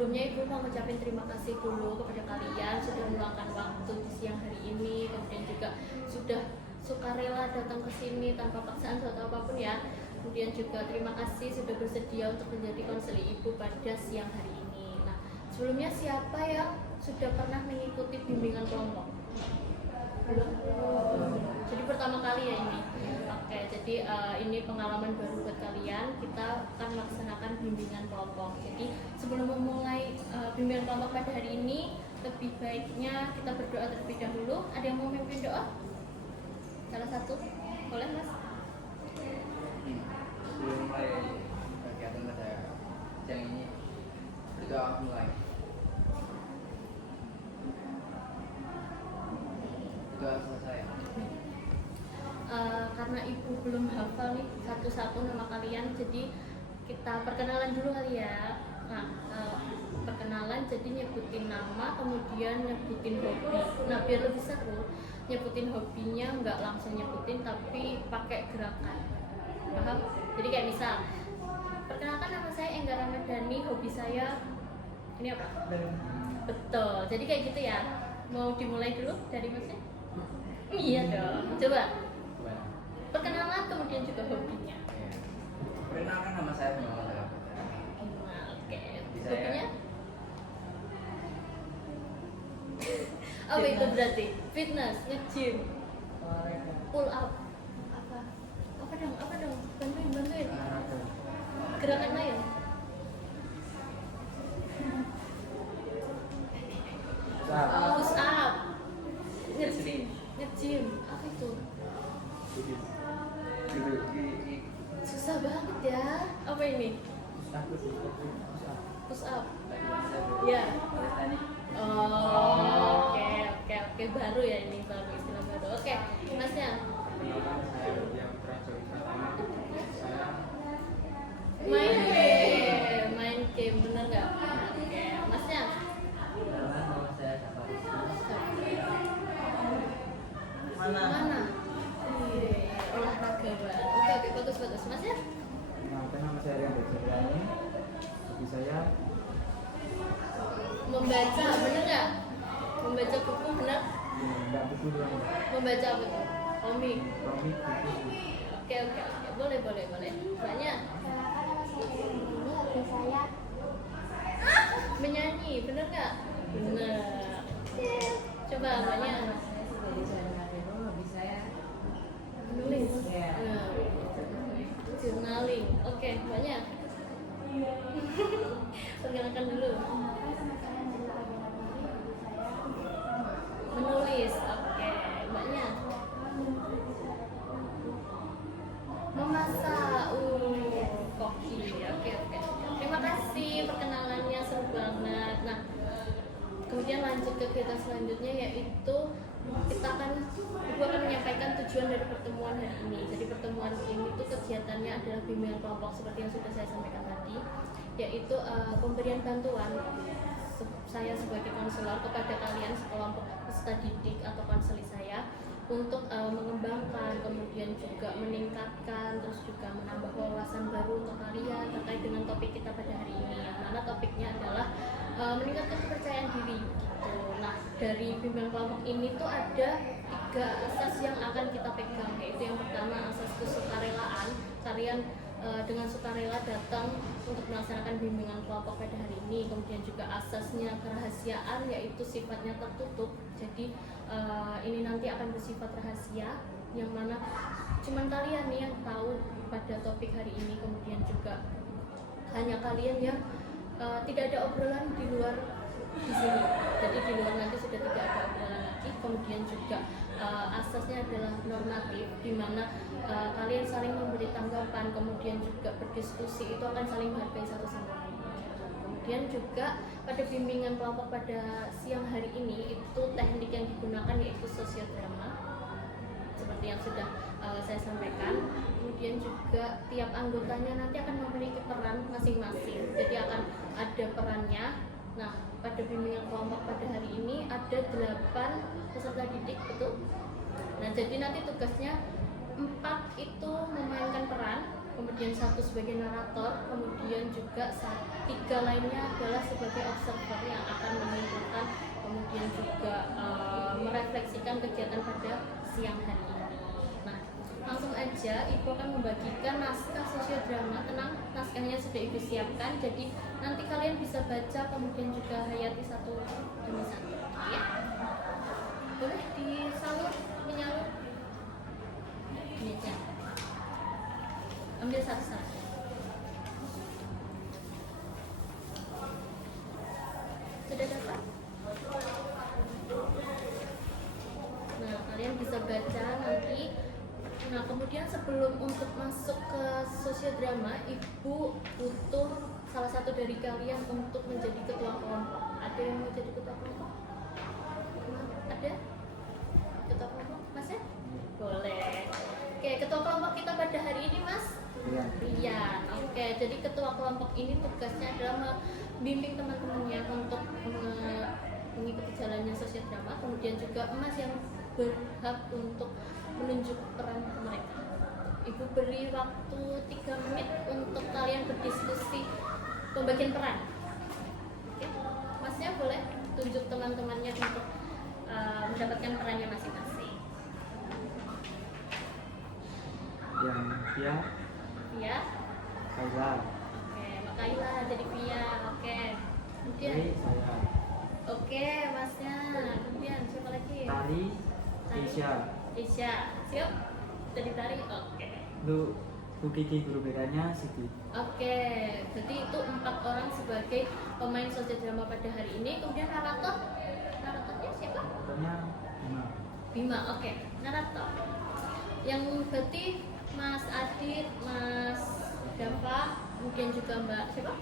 sebelumnya Ibu mau ngucapin terima kasih dulu kepada kalian sudah meluangkan waktu di siang hari ini, kemudian juga sudah sukarela datang ke sini tanpa paksaan atau apapun ya. Kemudian juga terima kasih sudah bersedia untuk menjadi konseli Ibu pada siang hari ini. Nah, sebelumnya siapa yang sudah pernah mengikuti bimbingan kelompok? Jadi pertama kali ya ini. Oke, jadi ini pengalaman baru buat kalian. Kita akan melaksanakan bimbingan kelompok. Jadi sebelum memulai bimbingan kelompok pada hari ini, lebih baiknya kita berdoa terlebih dahulu. Ada yang mau memimpin doa? Salah satu, boleh Mas? Sebelum mulai kegiatan pada siang ini, berdoa mulai. Berdoa selesai. Karena Ibu belum hafal nih satu-satu nama kalian, jadi kita perkenalan dulu kali ya. Nah, perkenalan jadi nyebutin nama, kemudian nyebutin hobi. Nah, biar lebih seru, nyebutin hobinya nggak langsung nyebutin, tapi pakai gerakan. Paham? Jadi kayak misal, perkenalkan nama saya Enggar Ramadhani, hobi saya ini apa? Betul. Jadi kayak gitu ya. Mau dimulai dulu dari Masnya? Iya dong. Coba. Perkenalan kemudian juga hobinya. Perkenalkan nama saya Muhammad Al. Nah, oke. Bisa ya? Hobinya? Apa itu berarti? Fitness, nge-gym, pull up. Apa dong? Bantuin. Gerakan lain. Push up. Nge-gym. Apa itu? Susah banget ya. Apa ini? Push up. Ya. Oh, oke. Baru ya ini, baru istilah baru. Oke, Masnya. Main game bener nggak? Oke, Masnya. Mana? Olahraga banget. Oke, bagus. Masnya? Nama saya Rian Berjani. Hobi saya Membaca, bener nggak? Membaca buku bener? enggak buku doang. Membaca apa tuh? Komik. Komik buku. Oke. Boleh. Banyak. Ini hobi saya Menyanyi, bener nggak? Bener. Coba banyak. Hobi saya Menulis. Iya. Nah. Journaling. Oke, banyak. Perkenalkan dulu. Menulis. Oke, banyak. Memasak. Koki. Oke. Terima kasih perkenalannya, seru banget. Nah, kemudian lanjut ke kegiatan selanjutnya, yaitu Ibu akan menyampaikan tujuan dari pertemuan hari ini. Jadi pertemuan ini tuh kegiatannya adalah bimbingan kelompok seperti yang sudah saya sampaikan tadi, yaitu pemberian bantuan saya sebagai konselor kepada kalian sekelompok peserta didik atau konseli saya untuk mengembangkan, kemudian juga meningkatkan, terus juga menambah wawasan baru untuk kalian terkait dengan topik kita pada hari ini, yang mana topiknya adalah meningkatkan kepercayaan diri gitu. Nah, dari bimbingan kelompok ini tuh ada 3 asas yang akan kita pegang, yaitu yang pertama asas kesukarelaan. Kalian dengan sukarela datang untuk melaksanakan bimbingan kelompok pada hari ini. Kemudian juga asasnya kerahasiaan, yaitu sifatnya tertutup. Jadi ini nanti akan bersifat rahasia, yang mana cuman kalian nih yang tahu pada topik hari ini. Kemudian juga hanya kalian yang tidak ada obrolan di luar di sini. Jadi di luar nanti sudah tidak ada obrolan lagi. Kemudian juga asasnya adalah normatif, di mana kalian saling memberi tanggapan, kemudian juga berdiskusi, itu akan saling menghargai satu sama lain. Kemudian juga pada bimbingan kelompok pada siang hari ini itu teknik yang digunakan yaitu sosiodrama, seperti yang sudah saya sampaikan. Kemudian juga tiap anggotanya nanti akan memiliki peran masing-masing, jadi akan ada perannya. Nah, pada bimbingan kelompok pada hari ini ada 8 peserta didik, betul? Nah, jadi nanti tugasnya 4 itu memainkan peran, kemudian satu sebagai narator, kemudian juga tiga lainnya adalah sebagai observer yang akan menyimpulkan, kemudian juga merefleksikan kegiatan pada siang hari ini. Nah, langsung aja Ibu akan membagikan naskah sosiodrama. Tenang, naskahnya sudah Ibu siapkan, jadi nanti kalian bisa baca, kemudian juga hayati satu demi satu, ya. Boleh disalur, menyalur ini aja. Ambil satu-satu. Sudah dapat? Nah, kalian bisa baca nanti. Nah, kemudian sebelum untuk masuk ke sosiodrama, Ibu butuh salah satu dari kalian untuk menjadi ketua kelompok. Ada yang mau jadi ketua kelompok? Ada? Ketua kelompok, Mas ya? Boleh. Oke, ketua kelompok kita pada hari ini, Mas? Rian. Oke, jadi ketua kelompok ini tugasnya adalah membimbing teman-temannya untuk mengikuti jalannya sosiodrama. Kemudian juga Mas yang berhak untuk menunjuk peran mereka. Ibu beri waktu 3 menit untuk kalian berdiskusi pembagian peran. Oke, Masnya boleh tunjuk teman-temannya untuk mendapatkan perannya masing-masing. Yang Via, Ya, Kaila, oke, Makaila jadi Via. Oke, kemudian Ray, saya, oke, Masnya. Kemudian siapa lagi? Tari, Keisha, Isya, siap? Jadi tari, oke. Bu Kiki guru BK-nya Siti. Oke, jadi itu 4 orang sebagai pemain sosiodrama pada hari ini. Kemudian naratornya siapa? Contohnya Bima. Bima, oke, narator. Yang berarti Mas Adit, Mas Dava, kemudian juga Mbak siapa?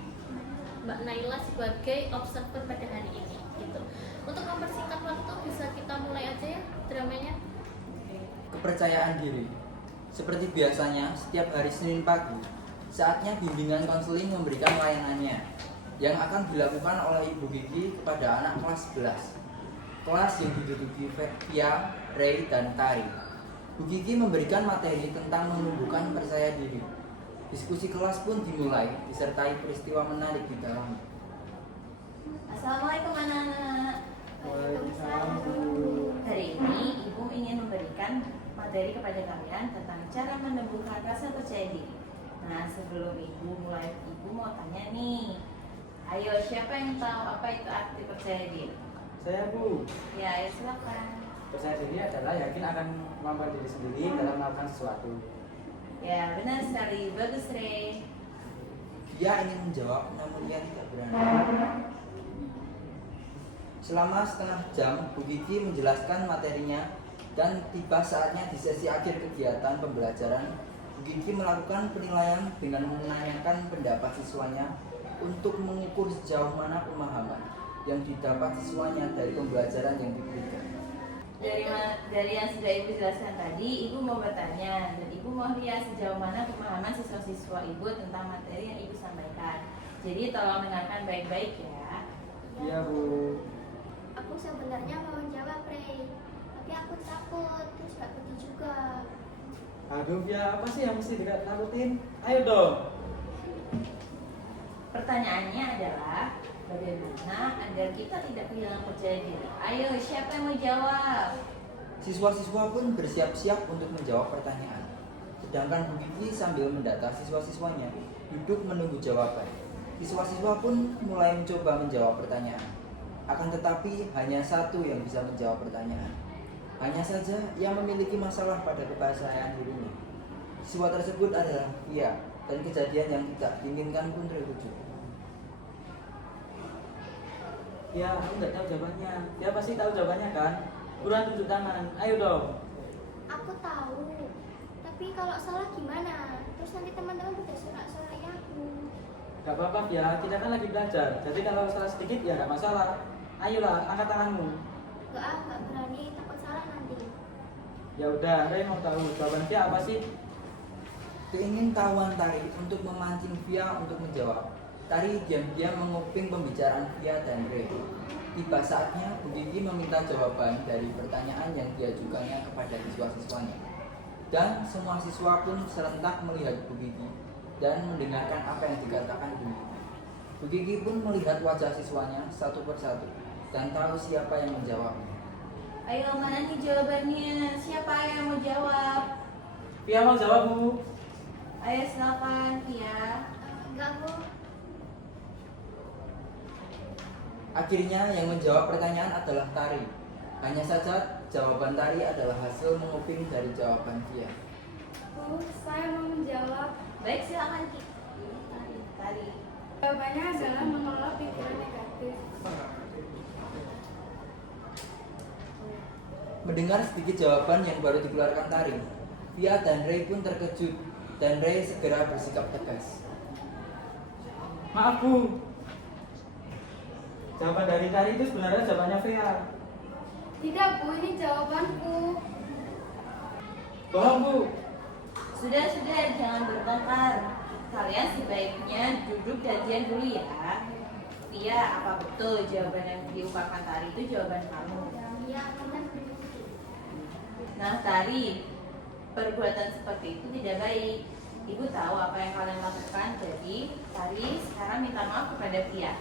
Mbak Naila sebagai observer pada hari ini, gitu. Untuk mempersingkat waktu, bisa kita mulai aja ya dramanya. Kepercayaan diri. Seperti biasanya, setiap hari Senin pagi, saatnya bimbingan konseling memberikan layanannya yang akan dilakukan oleh Ibu Gigi kepada anak kelas 11. Kelas yang diduduki Via, Ray, dan Tari. Bu Gigi memberikan materi tentang menumbuhkan percaya diri. Diskusi kelas pun dimulai, disertai peristiwa menarik di dalamnya. Assalamualaikum anak-anak. Waalaikumsalam. Hari ini Ibu ingin memberikan materi kepada kalian tentang cara menumbuhkan rasa percaya diri. Nah, sebelum Ibu mulai, Ibu mau tanya nih. Ayo, siapa yang tahu apa itu arti percaya diri? Saya Bu. Ya, ayo silakan. Percaya diri adalah yakin akan kemampuan diri sendiri dalam melakukan sesuatu. Ya, benar sekali. Bagus, Ray. Dia ingin menjawab, namun ia tidak berani. Selama setengah jam, Bu Gigi menjelaskan materinya dan tiba saatnya di sesi akhir kegiatan pembelajaran, Bu Gigi melakukan penilaian dengan menanyakan pendapat siswanya untuk mengukur sejauh mana pemahaman yang didapat siswanya dari pembelajaran yang diberikan. Dari yang sudah Ibu jelaskan tadi, Ibu mau bertanya dan Ibu mau lihat sejauh mana pemahaman siswa-siswa Ibu tentang materi yang Ibu sampaikan. Jadi tolong dengarkan baik-baik ya. Iya Bu. Aku sebenarnya mau jawab, Ray. Tapi aku takut, terus gak pede juga. Aduh Via, apa sih yang mesti ditakutin? Ayo dong. Pertanyaannya adalah bagaimana agar kita tidak kehilangan percaya diri? Ayo, siapa yang mau jawab? Siswa-siswa pun bersiap-siap untuk menjawab pertanyaan. Sedangkan Bu Gigi sambil mendata siswa-siswanya duduk menunggu jawaban. Siswa-siswa pun mulai mencoba menjawab pertanyaan. Akan tetapi hanya satu yang bisa menjawab pertanyaan. Hanya saja yang memiliki masalah pada kepercayaan dirinya. Siswa tersebut adalah Via, dan kejadian yang tidak diinginkan pun terwujud. Ya, aku nggak tahu jawabannya. Dia pasti tahu jawabannya kan? Buruan tunjuk tangan. Ayo dong. Aku tahu. Tapi kalau salah gimana? Terus nanti teman-teman pada sorak-sorai aku. Gak apa-apa ya, kita kan lagi belajar. Jadi kalau salah sedikit ya nggak masalah. Ayolah, angkat tanganmu. Gak berani, takut salah nanti. Ya udah, Ray mau tahu jawaban Via apa sih? Keingintahuan Tari untuk memancing Via untuk menjawab. Tari diam-diam menguping pembicaraan Via dan Ray. Tiba saatnya Bu Gigi meminta jawaban dari pertanyaan yang diajukannya kepada siswa-siswanya. Dan semua siswa pun serentak melihat Bu Gigi dan mendengarkan apa yang dikatakan Bu Kiki. Bu Kiki pun melihat wajah siswanya satu persatu dan tahu siapa yang menjawabnya. Ayo, mana nih jawabannya? Siapa yang mau jawab? Pia mau jawab, Bu. Ayo silakan, Pia. Enggak, Bu. Akhirnya yang menjawab pertanyaan adalah Tari. Hanya saja jawaban Tari adalah hasil menguping dari jawaban Pia. Bu, saya mau menjawab. Baik, silakan Ki. Tari. Jawabannya adalah mengelola pikiran negatif. Mendengar sedikit jawaban yang baru dikeluarkan Tari, Pia dan Ray pun terkejut dan Ray segera bersikap tegas. Maaf, Bu. Jawaban dari Tari itu sebenarnya jawabannya Via. Tidak, Bu, ini jawabanku. Bohong, Bu. Sudah, jangan bertengkar. Kalian sebaiknya duduk gantian dulu ya. Pia, apa betul jawaban yang diungkapkan Tari itu jawaban kamu? Ya, benar. Nah, Tari, perbuatan seperti itu tidak baik. Ibu tahu apa yang kalian lakukan, jadi Tari sekarang minta maaf kepada Pia.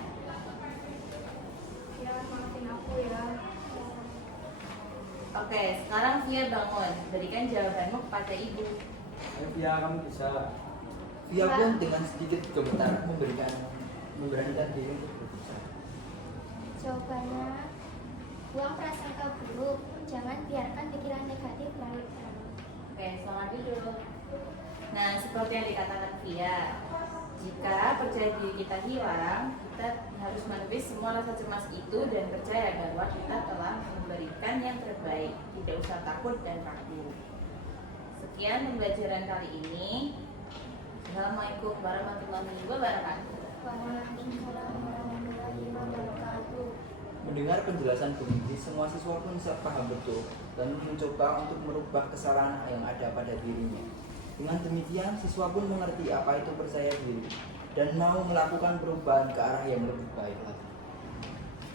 Ya, maafin aku ya. Oke, sekarang Pia bangun. Berikan jawabanmu kepada ibu. Ayo, Pia, kamu bisa. Pia pun dengan sedikit gemetar memberanikan diri untuk berbicara. Jawabannya, buang prasangka buruk. Jangan biarkan pikiran negatif larut larut. Oke, selamat duduk. Nah, seperti yang dikatakan Pia, jika percaya diri kita hilang, kita harus menepis semua rasa cemas itu dan percaya bahwa kita telah memberikan yang terbaik. Tidak usah takut dan ragu. Sekian pembelajaran kali ini. Assalamualaikum warahmatullahi wabarakatuh. Waalaikumsalam warahmatullahi wabarakatuh. Mendengar penjelasan Bu Kiki, semua siswa pun paham betul dan mencoba untuk merubah kesalahan yang ada pada dirinya. Dengan demikian, siswa pun mengerti apa itu percaya diri dan mau melakukan perubahan ke arah yang lebih baik lagi.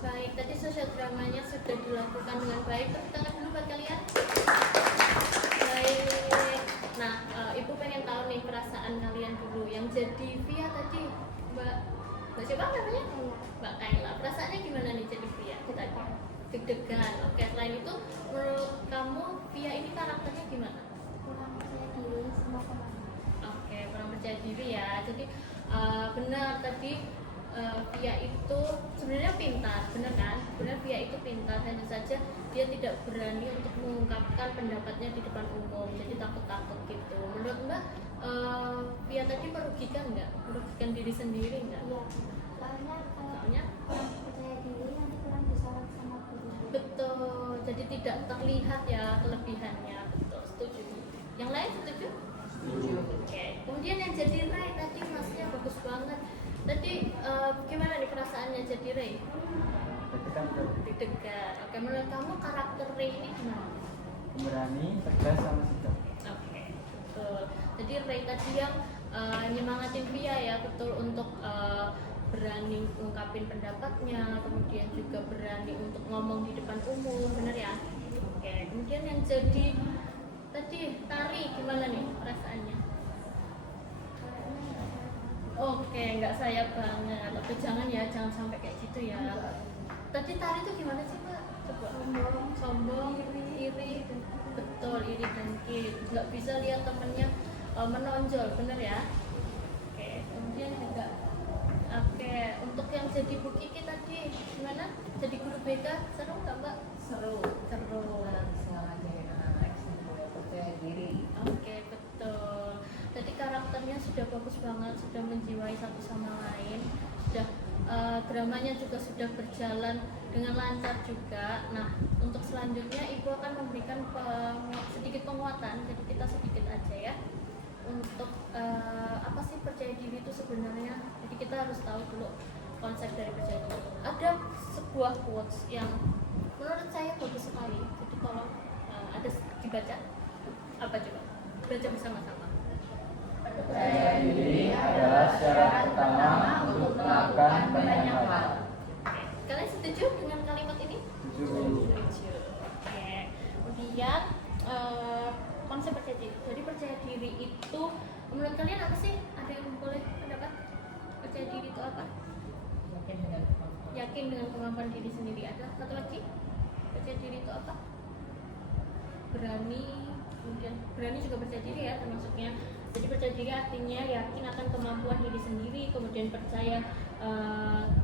Baik, tadi sosial dramanya sudah dilakukan dengan baik. Tepuk tangan dulu buat kalian. Baik. Nah, Ibu pengen tahu nih perasaan kalian dulu. Yang jadi Via tadi, Mbak siapa namanya? Mbak Kaila. Perasaannya gimana nih jadi Via tadi? Deg-degan. Oke, selain itu, menurut kamu Via ini karakternya gimana? Kurang percaya diri semua kemana. Oke, kurang percaya diri ya. Jadi benar tadi Via itu sebenarnya pintar, benar kan? Benar Via itu pintar, hanya saja dia tidak berani untuk mengungkapkan pendapatnya di depan umum, jadi takut-takut gitu. Menurut Mbak, Via tadi merugikan nggak? Merugikan diri sendiri nggak? Iya, soalnya kalau Soalnya kurang percaya diri nanti kurang bisa sama guru. betul, jadi tidak terlihat ya kelebihannya. Betul, setuju. Yang lain setuju? Oke, kemudian yang jadi Ray tadi masnya bagus banget. Tadi gimana nih perasaannya jadi Ray? Deg-degan, Bu. Deg-degan. Oke, menurut kamu karakter Ray ini gimana? Pemberani, tegas, sama sikap. Oke, betul. Jadi Ray tadi yang nyemangatin Pia ya, betul, untuk berani ungkapin pendapatnya, kemudian juga berani untuk ngomong di depan umum, bener ya? Oke, kemudian yang jadi tadi Tari gimana nih perasaannya? Oke, nggak saya banget. Tapi jangan ya, jangan sampai kayak gitu ya. Tadi Tari itu gimana sih Mbak? Coba. Sombong, iri, betul, iri dengki. Nggak bisa lihat temennya menonjol, bener ya? Oke, kemudian juga. Oke, untuk yang jadi Bu Kiki tadi gimana? Jadi guru BK seru nggak Mbak? Seru. Seru. Sama jadi anak yang percaya diri. Oke, betul. Jadi karakternya sudah bagus banget, sudah menjiwai satu sama lain, sudah dramanya juga sudah berjalan dengan lancar juga. Nah, untuk selanjutnya Ibu akan memberikan sedikit penguatan, jadi kita sedikit aja ya. Untuk apa sih percaya diri itu sebenarnya? Jadi kita harus tahu dulu konsep dari percaya diri. Ada sebuah quotes yang menurut saya bagus sekali. Jadi tolong ada dibaca. Apa coba? Baca bersama-sama. Percaya diri adalah syarat utama untuk melakukan banyak hal. Kalian setuju dengan kalimat ini? Setuju. Setuju. Oke. Kemudian konsep percaya diri. Jadi percaya diri itu menurut kalian apa sih? Ada yang yakin dengan kemampuan diri sendiri. Ada satu lagi, percaya diri itu apa? Berani, kemudian berani juga percaya diri ya termasuknya. Jadi percaya diri artinya yakin akan kemampuan diri sendiri, kemudian percaya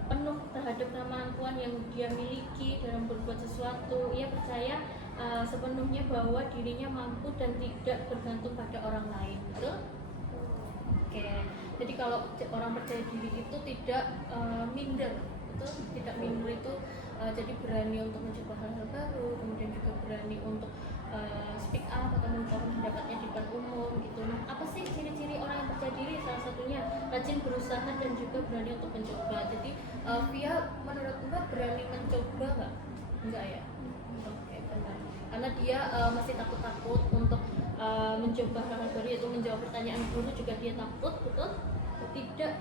penuh terhadap kemampuan yang dia miliki dalam berbuat sesuatu. Ia percaya sepenuhnya bahwa dirinya mampu dan tidak bergantung pada orang lain. Betul? Oke. Jadi kalau orang percaya diri itu tidak minder, betul? Tidak minder itu jadi berani untuk mencoba hal-hal baru, kemudian juga berani untuk speak up atau mengungkapkan pendapatnya di depan umum gitu. Nah, apa sih ciri-ciri orang yang percaya diri? Salah satunya rajin berusaha dan juga berani untuk mencoba. Jadi Via menurut Mbak berani mencoba nggak? Enggak ya? Oke, benar. Karena dia masih takut-takut untuk mencoba hal-hal baru, yaitu menjawab pertanyaan guru juga dia takut, betul? Tidak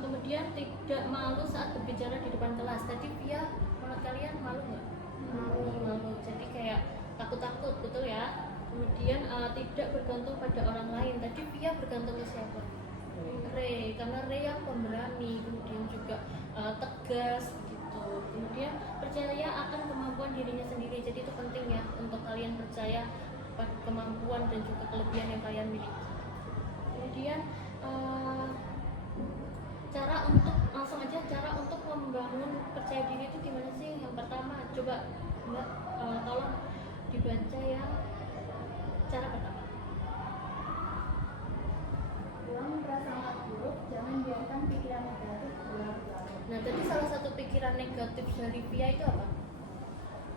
kemudian tidak malu saat berbicara di depan kelas. Tadi Via menurut kalian malu nggak? Malu. Jadi kayak takut-takut, betul ya? Kemudian tidak bergantung pada orang lain. Tadi Via bergantung ke siapa? Ray, karena Ray yang pemberani, kemudian juga tegas gitu. Kemudian percaya akan kemampuan dirinya sendiri. Jadi itu penting ya untuk kalian percaya pada kemampuan dan juga kelebihan yang kalian miliki. Kemudian cara untuk membangun percaya diri itu gimana sih? Yang pertama, coba Mbak tolong dibaca yang cara pertama. Buang prasangka buruk, jangan biarkan pikiran negatif berlarut-larut. Nah, tadi salah satu pikiran negatif dari Via itu apa?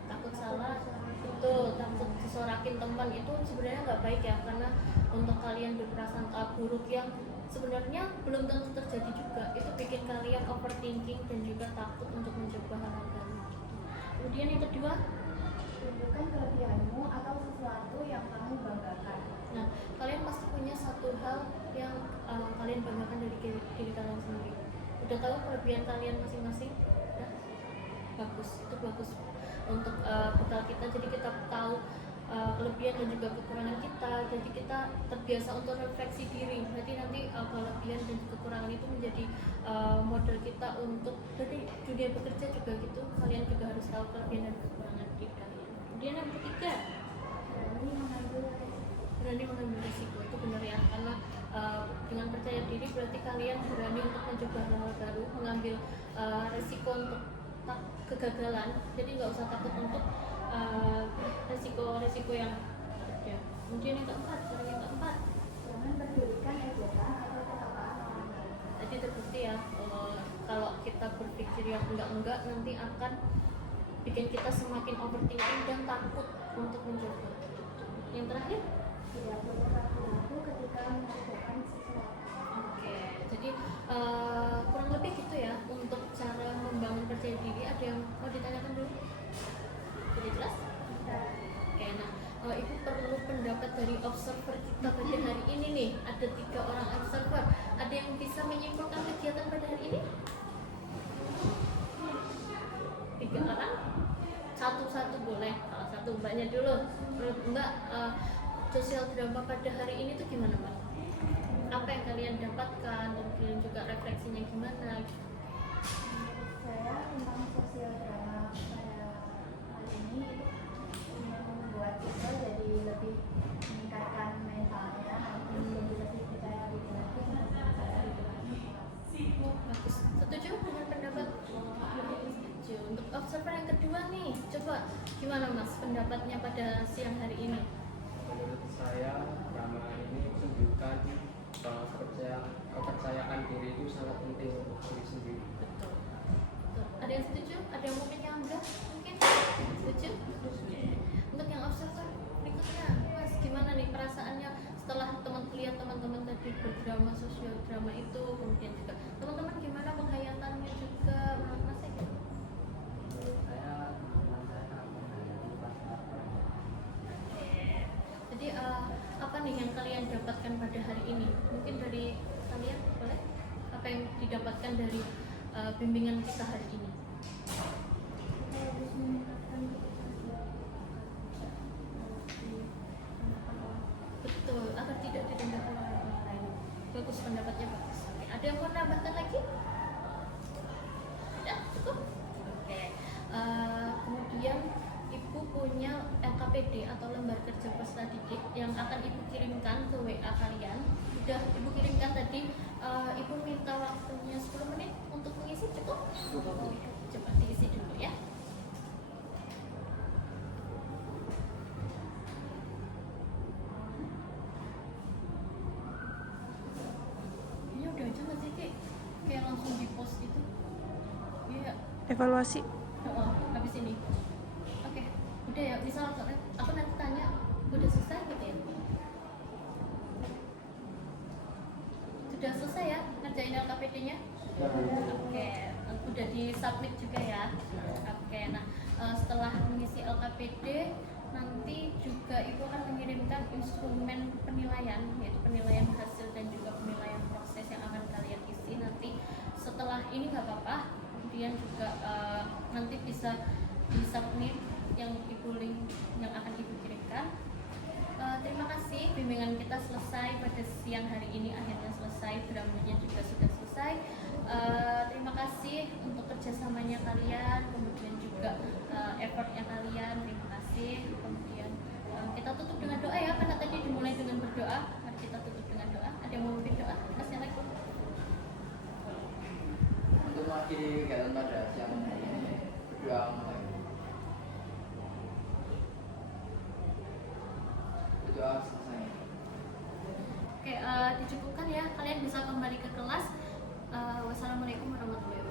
Takut salah, betul, takut disorakin teman. Itu sebenarnya nggak baik ya, karena untuk kalian berprasangka buruk yang sebenarnya belum tentu terjadi juga, itu bikin kalian overthinking dan juga takut untuk mencoba hal-hal baru. Kemudian yang kedua, Tunjukkan kelebihanmu atau sesuatu yang kamu banggakan. nah kalian pasti punya satu hal yang kalian banggakan dari diri kalian sendiri. Udah tahu kelebihan kalian masing-masing? Ya? Bagus, itu bagus untuk bekal kita. Jadi kita tahu kelebihan dan juga kekurangan kita. Jadi kita terbiasa untuk refleksi diri. Berarti nanti kelebihan dan kekurangan itu menjadi modal kita untuk dari dunia bekerja juga gitu. Kalian juga harus tahu kelebihan dan kekurangan diri kalian. Kemudian yang ketiga, berani mengambil risiko. Itu benar ya, karena dengan percaya diri berarti kalian berani untuk mencoba hal-hal baru, mengambil risiko untuk kegagalan. Jadi nggak usah takut untuk resiko yang ada. Kemudian yang keempat, Jangan pedulikan ejekan atau kata-kata orang lain. tadi terbukti ya, kalau kita berpikir yang enggak nanti akan bikin kita semakin overthinking dan takut untuk mencoba. Yang terakhir, Tidak boleh ragu-ragu ketika mengerjakan sesuatu. oke, jadi kurang lebih gitu ya untuk cara membangun percaya diri. Ada yang mau ditanyakan dulu? Sudah jelas? Oke, nah Ibu perlu pendapat dari observer kita pada hari ini nih. Ada 3 orang observer. Ada yang bisa menyimpulkan kegiatan pada hari ini? 3 orang? Satu-satu boleh. Salah satu Mbaknya dulu. Menurut Mbak, sosial drama pada hari ini tuh gimana Mbak? Apa yang kalian dapatkan dan kalian juga refleksinya gimana? Menurut saya tentang sosial drama pada hari ini membuat kita jadi lebih meningkatkan mentalnya, jadi lebih percaya diri lagi, percaya diri lagi. Bagus. Setuju dengan pendapat? Setuju. Untuk observer yang kedua nih, coba gimana Mas pendapatnya pada siang hari ini? Menurut saya drama ini menunjukkan bahwa kepercayaan diri itu sangat penting untuk diri sendiri. Betul. Betul. Ada yang setuju? Ada yang mungkin yang enggak? Mungkin setuju? Untuk yang observer berikutnya, Mas gimana nih perasaannya setelah lihat teman-teman tadi berdrama sosial drama itu, kemudian juga teman-teman gimana penghayatannya juga menurut Mas ya? Menurut saya teman saya sangat menghayati pas-pasan. Jadi apa nih yang kalian dapatkan pada hari ini? Mungkin dari kalian boleh? Apa yang didapatkan dari bimbingan kita hari ini? Kita harus meningkatkan kepercayaan. Betul, agar tidak direndahkan oleh orang lain. Bagus, pendapatnya bagus. Oke, ada yang mau nambahkan lagi? Ya, cukup? punya LKPD atau lembar kerja peserta didik yang akan ibu kirimkan ke WA kalian. Udah ibu kirimkan tadi, ibu minta waktunya 10 menit untuk mengisi, cukup? Coba diisi dulu ya. Ini udah aja nggak sih kayak langsung di post gitu? Iya. Evaluasi. Oh, habis ini. Oke, udah ya. Misal aku nanti tanya, udah selesai gitu ya? Sudah selesai ya ngerjain LKPD-nya? Oke, udah di submit juga ya. Oke, nah setelah mengisi LKPD nanti juga ibu akan mengirimkan instrumen penilaian, yaitu penilaian hasil dan juga penilaian proses yang akan kalian isi nanti. Setelah ini nggak apa-apa, kemudian juga nanti bisa di submit yang ibu link yang akan ibu kirimkan. Terima kasih, bimbingan kita selesai pada siang hari ini, akhirnya selesai, drama-nya juga sudah selesai. Terima kasih untuk kerjasamanya kalian, kemudian juga effortnya kalian, terima kasih. Kemudian kita tutup dengan doa ya, karena tadi dimulai dengan berdoa. Mari kita tutup dengan doa. Ada yang mau memimpin doa? Assalamualaikum. Untuk mengakhiri kegiatan pada siang hari ini, berdoa mulai. Berdoa selesai. Oke, dicukupkan ya. Kalian bisa kembali ke kelas. Wassalamualaikum warahmatullahi wabarakatuh.